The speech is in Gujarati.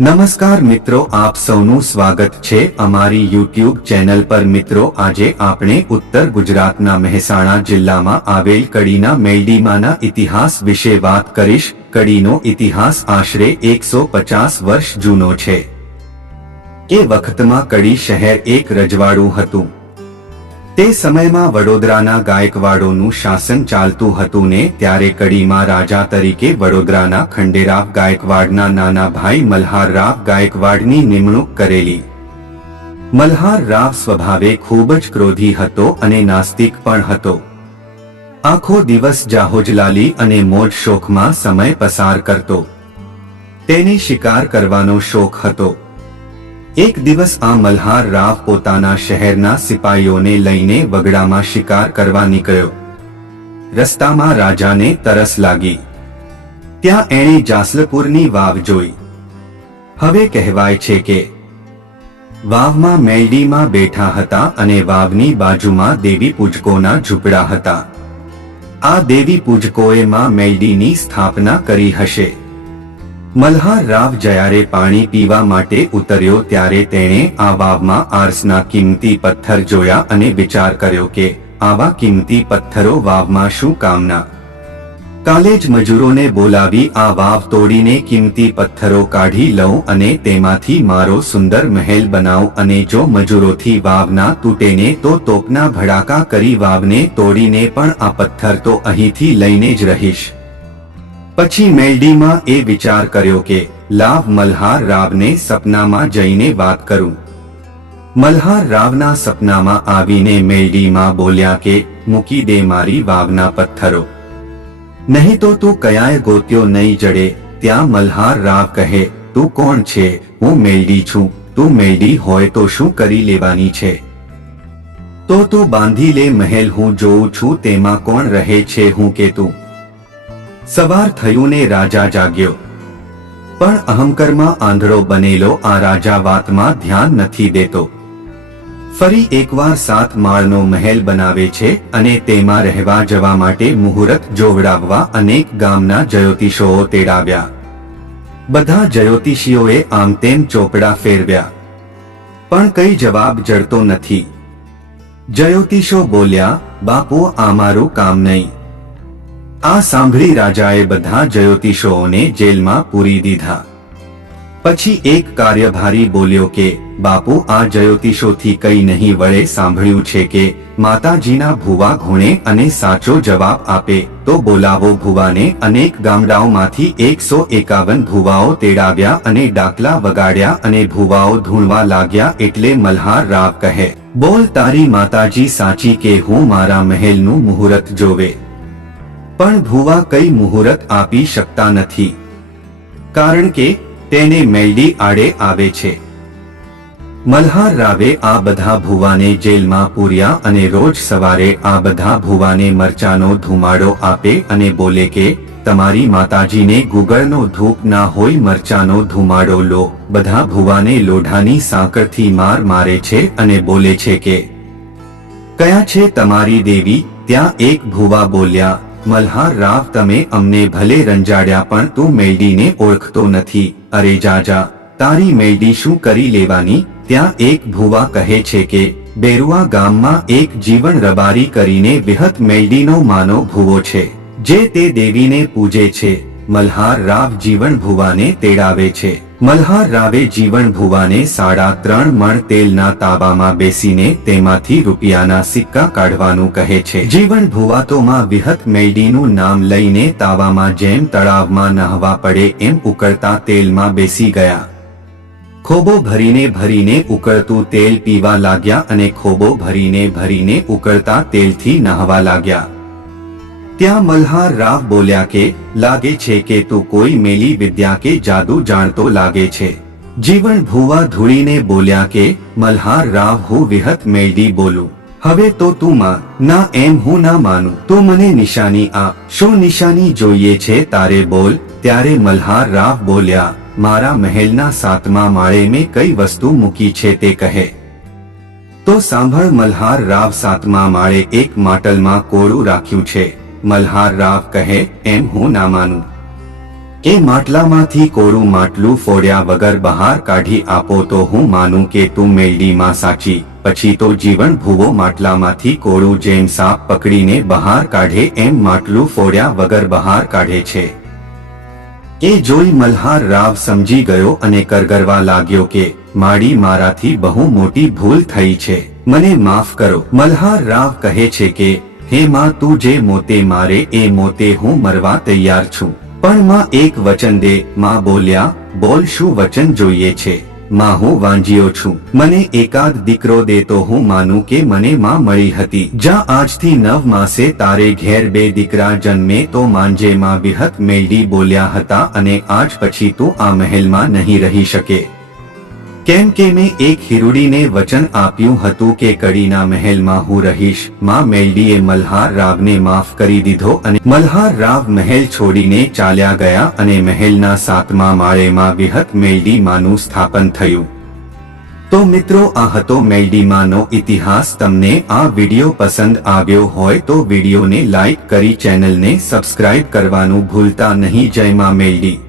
નમસ્કાર મિત્રો, આપ સૌનું સ્વાગત છે અમારી યુટ્યુબ ચેનલ પર. મિત્રો, આજે આપણે ઉત્તર ગુજરાતના મહેસાણા જિલ્લામાં આવેલ કડીના મેલડીમાના ઇતિહાસ વિશે વાત કરીશ. કડીનો ઇતિહાસ આશરે એકસો પચાસ વર્ષ જૂનો છે. એ વખતમાં કડી શહેર એક રજવાડું હતું. તે સમયમાં વડોદરાના ગાયકવાડોનું શાસન ચાલતું હતું ને ત્યારે કડીમાં રાજા તરીકે વડોદરાના ખંડેરાવ ગાયકવાડના નાના ભાઈ મલ્હારરાવ ગાયકવાડની નિમણૂક કરેલી. મલ્હાર રાવ સ્વભાવે ખૂબ જ ક્રોધી હતો અને નાસ્તિક પણ હતો. આખો દિવસ જાહોજલાલી અને મોજ શોખમાં સમય પસાર કરતો. તેને શિકાર કરવાનો શોખ હતો. એક દિવસ આ મલ્હાર રાવ પોતાના શહેરના સિપાહીઓને લઈને વગડામાં શિકાર કરવા નીકળ્યો. રસ્તામાં રાજાને તરસ લાગી. ત્યાં એણે જાસલપુરની વાવ જોઈ. હવે કહેવાય છે કે, વાવમાં મેલડીમાં બેઠા હતા અને વાવની બાજુમાં દેવી પૂજકોના ઝૂંપડા હતા. આ દેવી પૂજકોએ માં મેલડીની સ્થાપના કરી હશે. મલ્હાર રાવ જ્યારે પાણી પીવા માટે ઉતર્યો ત્યારે તેણે આ વાવમાં આર્સના કિંમતી પથ્થર જોયા અને વિચાર કર્યો કે આવા કિંમતી પથ્થરો વાવમાં શું કામના? કાલે જ મજૂરોને બોલાવી આ વાવ તોડીને કિંમતી પથ્થરો કાઢી લઉં અને તેમાંથી મારો સુંદર મહેલ બનાવું અને જો મજૂરોથી વાવના તૂટેને તો તોપના ભડાકા કરી વાવને તોડીને પણ આ પથ્થર તો અહીંથી લઈને જ રહીશ. પછી મેલડીમાં એ વિચાર કર્યો કે, લાવ મલ્હાર રાવને સપનામાં જઈને વાત કરું. મલ્હાર રાવના સપનામાં આવીને મેલડીમાં બોલ્યા કે, મૂકી દે મારી વાવના પથ્થરો. નહીં તો તું કયાય ગોત્યો નહીં જડે, ત્યાં મલ્હાર રાવ કહે, તું કોણ છે? હું મેલડી છું, તું મેલડી હોય તો શું કરી લેવાની છે? તો તું બાંધી લે મહેલ, હું જોઉં છું તેમાં કોણ રહે છે, હું કે તું. સવાર થયું ને રાજા જાગ્યો. પણ અહંકરમાં આંધળો બનેલો આ રાજા વાતમાં ધ્યાન નથી દેતો. ફરી એકવાર સાત માળનો મહેલ બનાવે છે અને તેમાં રહેવા જવા માટે મુહૂર્ત જોવડાવવા અનેક ગામના જ્યોતિષોઓ તેડાવ્યા. બધા જ્યોતિષીઓએ આમ તેમ ચોપડા ફેરવ્યા. પણ કઈ જવાબ જડતો નથી. જ્યોતિષો બોલ્યા, બાપુ, આ મારું કામ નહીં. આ સાંભળી રાજાએ બધા જયોતિષોને જેલમાં પૂરી દીધા. પછી એક કાર્યભારી બોલ્યો કે, બાપુ, આ જ્યોતિષોથી કઈ નહીં વળે સાંભળ્યું છે કે, માતાજીના ભુવા ઘોણે અને સાચો જવાબ આપે, તો બોલાવો ભુવાને. અનેક ગામડાઓમાંથી એકસો એકાવન ભુવાઓ તેડાવ્યા અને ડાકલા વગાડ્યા અને ભુવાઓ ધૂણવા લાગ્યા એટલે મલ્હાર રાવ કહે, બોલ તારી માતાજી સાચી કે હું મારા મહેલનું મુહૂર્ત જોવે? પણ ભુવા કઈ મુહૂર્ત આપી શકતા નથી. કારણ કે તેને મેલડી આડે આવે છે. મલ્હાર રાવે આ બધા ભુવાને જેલમાં પૂર્યા અને રોજ સવારે આ બધા ભુવાને મરચાનો ધુમાડો આપે અને બોલે કે, તમારી માતાજીને ગુગળનો ધૂપ ના હોય મરચાનો ધુમાડો લો. બધા ભુવાને લોઢાની સાંકળથી માર મારે છે અને બોલે છે કે, કયા છે તમારી દેવી? ત્યાં એક ભુવા બોલ્યા મલ્હાર રાવ તમે અમને ભલે રંજાડ્યા પણ તું મેલડીને ઓળખતો નથી. અરે જાજા, તારી મેલડી શું કરી લેવાની? ત્યાં એક ભુવા કહે છે કે, બેરુઆ ગામમાં એક જીવન રબારી કરીને વિહત મેલડીનો માનો ભુવો છે, જે તે દેવીને પૂજે છે. મલ્હાર રાવ જીવન ભુવાને તેડાવે છે. મલ્હાર રાવે જીવન ભુવાને સાડા ત્રણ મણ તેલના તાબામાં બેસીને તેમાંથી રૂપિયાના સિક્કા કાઢવાનું કહે છે. જીવન ભુવાતોમાં વિહત મેડીનું નામ લઈને તાવામાં જેમ તળાવમાં નહવા પડે એમ ઉકળતા તેલમાં બેસી ગયા. ખોબો ભરીને ભરીને ઉકળતું તેલ પીવા લાગ્યા અને ખોબો ભરીને ભરીને ઉકળતા તેલથી નહવા લાગ્યા. ત્યાં મલ્હાર રાવ બોલ્યા કે, લાગે છે કે તું કોઈ મેલી વિદ્યા કે જાદુ જાણતો લાગે છે. જીવન ભુવા ધૂળીને બોલ્યા કે, મલ્હાર રાવ હું વિહત મેળવી બોલું. હવે તો તું માં, ના એમ હું ના માનું. તો મને નિશાની આ, શું નિશાની જોઈએ છે તારે બોલ. ત્યારે મલ્હાર રાવ બોલ્યા, મારા મહેલના સાતમા માળે મેં કઈ વસ્તુ મૂકી છે તે કહે. તો સાંભળ મલ્હાર રાવ સાતમા માળે એક માટલમાં કોળું રાખ્યું છે. મલ્હાર રાવ કહે, એમ હું ના માનું. એ માટલામાંથી કોરું માટલું ફોડ્યા વગર બહાર કાઢી આપો તો હું માનું કે તું મેલડીમાં સાચી. પછી તો જીવન ભૂવો માટલામાંથી કોળું જેમ સાપ પકડીને બહાર કાઢે, એમ માટલું ફોડ્યા વગર બહાર કાઢે છે. એ જોઈ મલ્હાર રાવ સમજી ગયો અને કરગરવા લાગ્યો કે, માડી મારાથી બહુ મોટી ભૂલ થઈ છે. મને માફ કરો. મલ્હાર રાવ કહે છે કે હે માં, તું જે મોતે મારે, એ મોતે હું મરવા તૈયાર છું. પણ માં, એક વચન દે. માં બોલ્યા, બોલ શું વચન જોઈએ છે? માં, હું વાંજ્યો છું. મને એકાદ દીકરો દે તો હું માનું કે મને માં મળી હતી. જા આજથી નવ માસે તારે ઘેર બે દીકરા જન્મે તો માંજે માં વિહત મેલડી બોલ્યા હતા અને આજ પછી તું આ મહેલમાં નહીં રહી શકે. કેમ કે મેં એક હિરુડીને વચન આપ્યું હતું કે કડીના મહેલમાં હું રહીશ, માં મેલડીએ મલ્હાર રાવને માફ કરી દીધો અને મલ્હાર રાવ મહેલ છોડીને ચાલ્યા ગયા અને મહેલના સાતમા માળેમાં વિહત મેલડી માનું સ્થાપન થયું. તો મિત્રો, આ હતો મેલડીમાંનો ઇતિહાસ. તમને આ વીડિયો પસંદ આવ્યો હોય તો વિડીયોને લાઇક કરી ચેનલને સબસ્ક્રાઇબ કરવાનું ભૂલતા નહીં. જય માં મેલડી.